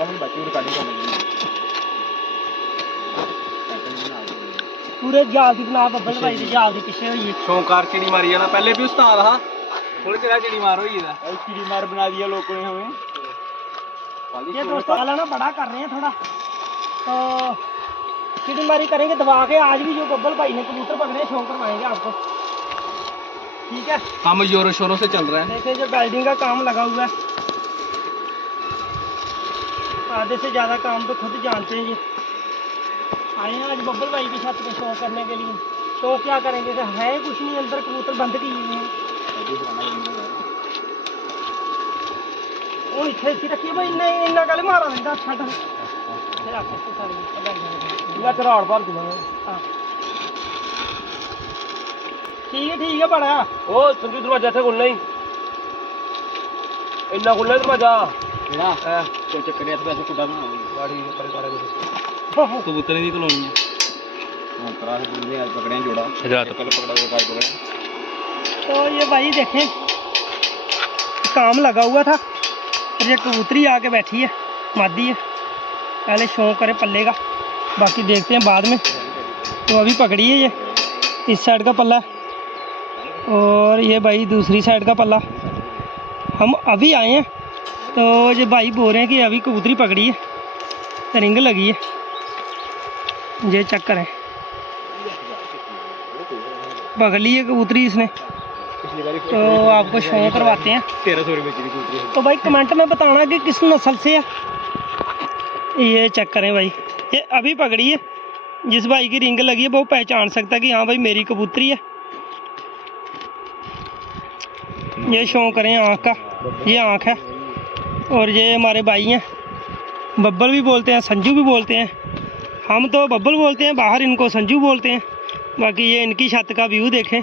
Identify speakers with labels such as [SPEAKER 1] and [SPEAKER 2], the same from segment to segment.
[SPEAKER 1] और मेरी बच्ची रिकॉर्डिंग कर
[SPEAKER 2] लेंगे पूरे जाल दी बना बब्बल भाई दी जाल दी पिछे
[SPEAKER 3] होई शौकार चिड़ी मारी जाना पहले भी उस्ताद हा। थोड़ी चिड़ा चिड़ी मार होई
[SPEAKER 1] दा चिड़ी मार बना दिया लोगों ने हमें।
[SPEAKER 2] ये दोस्तों वाला ना बड़ा कर रहे हैं थोड़ा। तो चिड़ी मारी करेंगे दबा के आज भी जो बब्बल भाई ने कबूतर पकड़े शौक करवाएँगे आपको। ठीक है?
[SPEAKER 3] काम जोरों शोरों से चल रहा है।
[SPEAKER 2] देखिए जो बेल्डिंग का काम लगा हुआ है। आधे से ज़्यादा काम तो खुद जानते हैं ये आए हैं आज बब्बल भाई की छत पे शो करने के लिए शो क्या करेंगे कि है कुछ नहीं अंदर कबूतर बंद किए हुए हैं ਉਹ ਇੱਥੇ ਇੱਥੇ ਰੱਖੀ ਬਈ ਇੰਨਾ ਇੰਨਾ ਗੱਲ ਮਾਰਾ ਲੈਂਦਾ ਛੱਡ ਫਿਰ ਆਪੇ ਤੋਂ ਸਾਰੀ ਕਢਾਈ
[SPEAKER 1] ਇਹਦਾ ਘਰਾੜ ਭਰ ਦੂੰਗਾ
[SPEAKER 2] ਹਾਂ ਠੀਕ ਹੈ ਠੀਕ ਹੈ ਬੜਾ
[SPEAKER 3] ਉਹ ਸੰਜੂ ਦਰਵਾਜ਼ਾ ਇੱਥੇ ਖੁੱਲਣਾ ਹੀ ਇੰਨਾ ਖੁੱਲਣਾ ਦਰਵਾਜ਼ਾ
[SPEAKER 1] ਕਿਹੜਾ तो की है। अच्छा, तो-,
[SPEAKER 2] तो ये भाई देखें काम लगा हुआ था। और ये कबूतरी आके बैठी है मादी है। पहले शौक करे पल्ले का बाकी देखते हैं बाद में। तो अभी पकड़ी है ये इस साइड का पल्ला। और ये भाई दूसरी साइड का पल्ला। हम अभी आए हैं तो ये भाई बोल रहे हैं कि अभी कबूतरी पकड़ी है तो रिंग लगी है। ये चक्कर है। पकड़ ली है कबूतरी इसने। तो आपको शो करवाते हैं।
[SPEAKER 1] तेरह सौ रुपये
[SPEAKER 2] तो भाई कमेंट में बताना कि किस नस्ल से है। ये चेक है भाई। ये अभी पकड़ी है। जिस भाई की रिंग लगी है, वो पहचान सकता है कि हाँ भाई मेरी कबूतरी है। ये शौक करें आँख का। ये आँख है। और ये हमारे भाई हैं। बब्बल भी बोलते हैं संजू भी बोलते हैं। हम तो बब्बल बोलते हैं बाहर इनको संजू बोलते हैं। बाकी ये इनकी छत का व्यू देखें।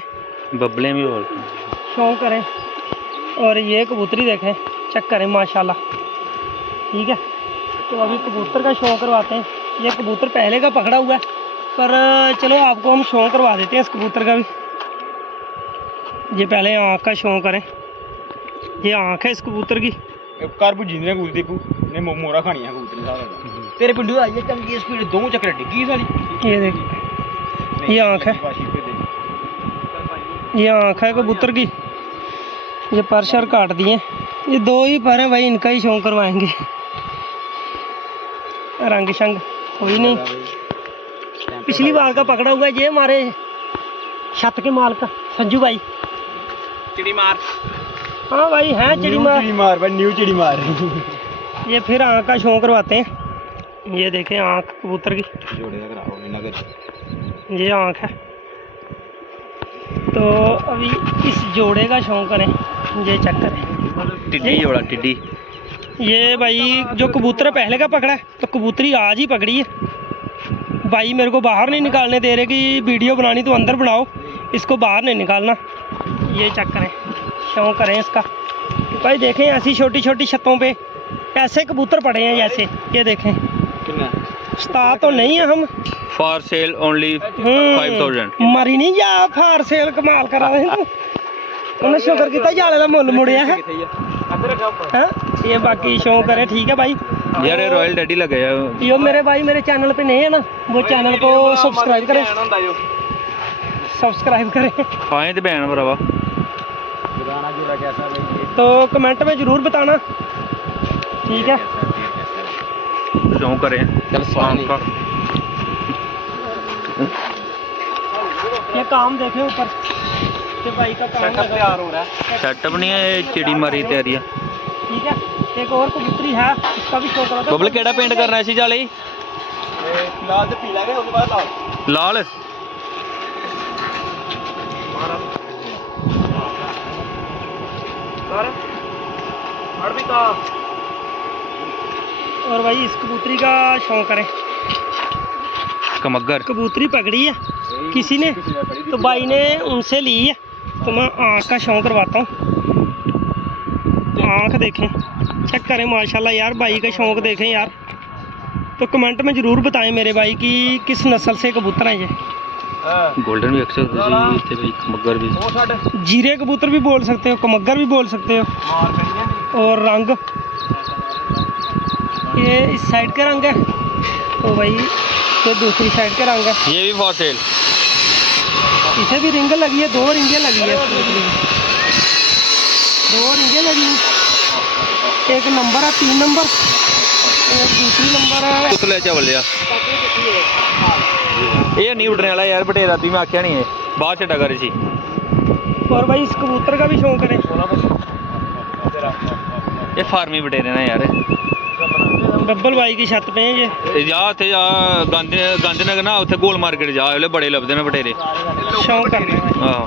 [SPEAKER 3] बबले भी बोलते हैं।
[SPEAKER 2] शौक करें। और ये कबूतरी देखें चेक करें माशाल्लाह। ठीक है? तो अभी कबूतर का शौक करवाते हैं। ये कबूतर पहले का पकड़ा हुआ है पर चलो आपको हम शौक करवा देते हैं इस कबूतर का भी। ये पहले आँख का शौक करें। ये आँख है इस कबूतर की।
[SPEAKER 1] ਘਰ ਭੁੱਜੀ ਨੇ ਕਬੂਤਰੀ ਭੂ ਨੇ ਮੋ- ਮੋਰਾ ਖਾਣੀਆਂ ਕਬੂਤਰੀ ਸਾਰਾ ਤੇਰੇ ਪਿੰਡੂ ਆਈ ਹੈ ਚੰਗੀ ਸਪੀਡ ਦੋ ਚੱਕਰ ਡਿੱਗੀ ਸਾਲੀ
[SPEAKER 2] ये देख ये आँख है
[SPEAKER 1] ਪਾਸ਼ੀ पे दे
[SPEAKER 2] ये आँख है कबूतर की ये पर शर काट दिए ये दो ही पर हैं भाई इनका ही शौक करवाएंगे रंग शंग कोई नहीं पिछली बार का पकड़ा हुआ है ये हमारे छत के माल का संजू भाई
[SPEAKER 3] चिड़ी मार
[SPEAKER 2] हाँ भाई है चिड़ी मार।
[SPEAKER 1] चिड़ी मार भाई न्यू चिड़ी मार।
[SPEAKER 2] ये फिर आँख का शौक करवाते हैं। ये देखें आँख कबूतर की।
[SPEAKER 1] जोड़े का कराओ इना कर।
[SPEAKER 2] ये आँख है। तो अभी इस जोड़े का शौक करें ये चेक करें
[SPEAKER 3] टिड्डी जोड़ा टिड्डी।
[SPEAKER 2] ये भाई जो कबूतर पहले का पकड़ा है तो कबूतरी आज ही पकड़ी है। भाई मेरे को बाहर नहीं निकालने दे रहे कि वीडियो बनानी तो अंदर बनाओ। इसको बाहर नहीं निकालना। ये चेक करें शौक करें इसका भाई देखें ऐसी छोटी छोटी छतों पे ऐसे कबूतर पड़े हैं जैसे ये देखें उस्ताद तो नहीं है हम
[SPEAKER 3] for sale only
[SPEAKER 2] five thousand मरी नहीं जा फॉर सेल कमाल करा रहे हैं उन्हें शुक्र किया जाले का मुल मुड़िया है हाँ? ये बाकी शौक करे ठीक है भाई
[SPEAKER 3] यार ये रॉयल डैडी लगे
[SPEAKER 2] यो मेरे भाई मेरे चैनल पे नहीं है ना वो चैनल को सब्सक्राइब करें सब्सक्राइब करें
[SPEAKER 3] हाँ ये तो बहन भरावा
[SPEAKER 1] पुराना जोड़ा कैसा भाई
[SPEAKER 2] तो कमेंट में ज़रूर बताना। ठीक है।
[SPEAKER 3] शो करें।
[SPEAKER 1] चल
[SPEAKER 2] ये काम देखें ऊपर। भाई का काम लगा।
[SPEAKER 1] हो रहा है।
[SPEAKER 3] सेटअप नहीं है चिड़ी मारी तैयारी है।
[SPEAKER 2] ठीक है। एक और कबूतरी है इसका भी शो करा
[SPEAKER 3] बबल केड़ा पेंट करना है जाले?
[SPEAKER 1] लाल पीला के उसके बाद लाल।
[SPEAKER 3] लाल।
[SPEAKER 2] और भाई इस कबूतरी का शौक करें।
[SPEAKER 3] कमगर
[SPEAKER 2] कबूतरी पकड़ी है किसी ने तो भाई ने उनसे ली है। तो मैं आँख का शौक करवाता हूँ। आँख देखें चेक करें माशाल्लाह यार भाई का शौक देखें यार। तो कमेंट में ज़रूर बताएँ मेरे भाई कि किस नस्ल से कबूतर हैं। ये
[SPEAKER 3] गोल्डन भी अक्सर मगर भी
[SPEAKER 2] जीरे कबूतर भी बोल सकते हो कमगर भी बोल सकते हो। और रंग? ये इस साइड का रंग है। तो भाई ये दूसरी साइड का रंग है।
[SPEAKER 4] ये भी फॉर सेल
[SPEAKER 2] इसे भी रिंग लगी है दो रिंगे लगी है। दो रिंगे लगी है। एक नंबर है तीन नंबर एक दूसरी नंबर है।
[SPEAKER 4] ਇਹ ਨਹੀਂ ਉੱਡਣੇ ਵਾਲਾ ਯਾਰ ਬਟੇਰਾ ਤੀ ਮੈਂ ਆਖਿਆ ਨਹੀਂ ਇਹ ਬਾਅਦ ਚ ਡਗਰ ਸੀ
[SPEAKER 2] और भाई इस कबूतर का भी शौक है
[SPEAKER 4] ਇਹ ਫਾਰਮੀ ਬਟੇਰੇ ਨਾ ਯਾਰ
[SPEAKER 2] डब्बल भाई की छत पे है ये
[SPEAKER 4] ਤੇ ਜਾ ਉੱਥੇ ਜਾ ਗਾਂਧੀ ਗਾਂਧੀ ਨਗਰ ਨਾ ਉੱਥੇ ਗੋਲ ਮਾਰਕੀਟ ਜਾ ਇਹਲੇ ਬੜੇ ਲੱਭਦੇ ਨੇ ਬਟੇਰੇ
[SPEAKER 2] शौक करने में
[SPEAKER 4] ਆਹੋ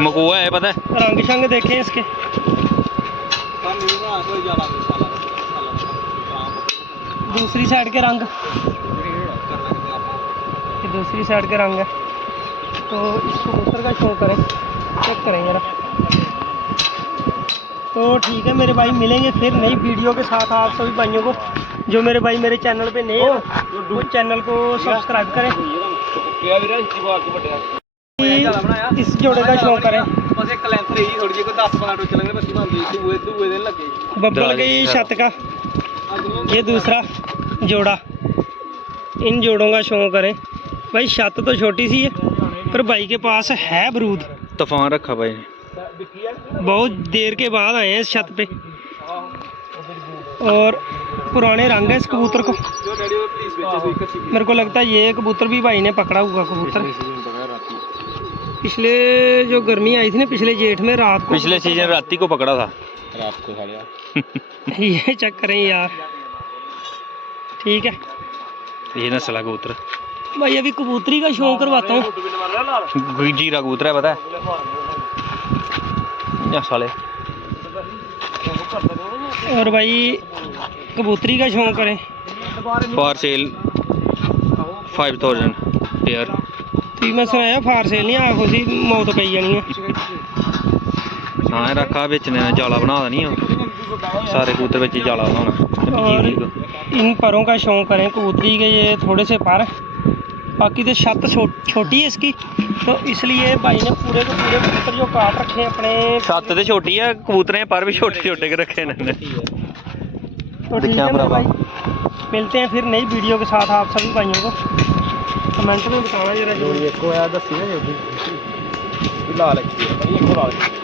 [SPEAKER 4] ਮਕੂਆ ਹੈ ਪਤਾ ਹੈ?
[SPEAKER 2] रंग शंग देखे इसके दूसरी साइड के रंग। ये दूसरी साइड के रंग है। तो इस कबूतर का शो करें। चेक करें जरा। तो ठीक है मेरे भाई मिलेंगे फिर नई वीडियो के साथ आप सभी भाइयों को जो मेरे भाई मेरे चैनल पे नए हो वो चैनल को सब्सक्राइब करें। इस जोड़े का शौक करें।
[SPEAKER 3] बस एक थोड़ी को
[SPEAKER 2] बब्बल गई छत का। ये दूसरा जोड़ा। इन जोड़ों का शो करें। भाई छत तो छोटी सी है पर भाई के पास है बरूद।
[SPEAKER 4] तूफ़ान रखा भाई
[SPEAKER 2] बहुत देर के बाद आए हैं इस छत पे। और पुराने रंग है इस कबूतर को। मेरे को लगता है ये कबूतर भी भाई ने पकड़ा हुआ कबूतर। पिछले जो गर्मी आई थी ना पिछले जेठ में रात को
[SPEAKER 4] पिछले सीज़न राती को पकड़ा था। ਥਾ
[SPEAKER 3] ਰਾਤ ਕੋ ਸਾਲਿਆ
[SPEAKER 2] ये चेक करें यार ठीक है
[SPEAKER 4] ਇਹ ਨਸਲਾ ਕਬੂਤਰ
[SPEAKER 2] भाई अभी कबूतरी का शौक करवाता हूँ
[SPEAKER 4] जीरा कबूतर है पता है या साले
[SPEAKER 2] और भाई कबूतरी का शौक करें
[SPEAKER 4] for sale five thousand pair
[SPEAKER 2] तो मैं सुनाया फार सेल नहीं आखो सी मौत पई जानी है
[SPEAKER 4] हाँ ये रखा बेचने ने जाला बना नहीं हो सारे कबूतर बेच जाला बनाना
[SPEAKER 2] और इन परों का शौक करें कबूतरी के ये थोड़े से पर बाकी तो छत छो, छोटी है इसकी तो इसलिए भाई ने पूरे के पूरे कबूतर जो काट रखे हैं अपने
[SPEAKER 4] छत तो छोटी है कबूतर पर भी छोटे छोटे के रखे इन्होंने
[SPEAKER 2] तो ठीक
[SPEAKER 4] दिखा
[SPEAKER 2] है मेरे
[SPEAKER 4] भरावा।
[SPEAKER 2] भाई मिलते हैं फिर नई वीडियो के साथ आप सभी भाइयों को कमेंट में बताना जरा जो
[SPEAKER 3] ਇੱਕ ਹੋਇਆ ਦੱਸੀ ਨਾ ਜੀ ਲਾ ਲੱਗੀ ਹੈ ਪਰ ਇਹ ਕੋਲ ਲਾ ਲੱਗੀ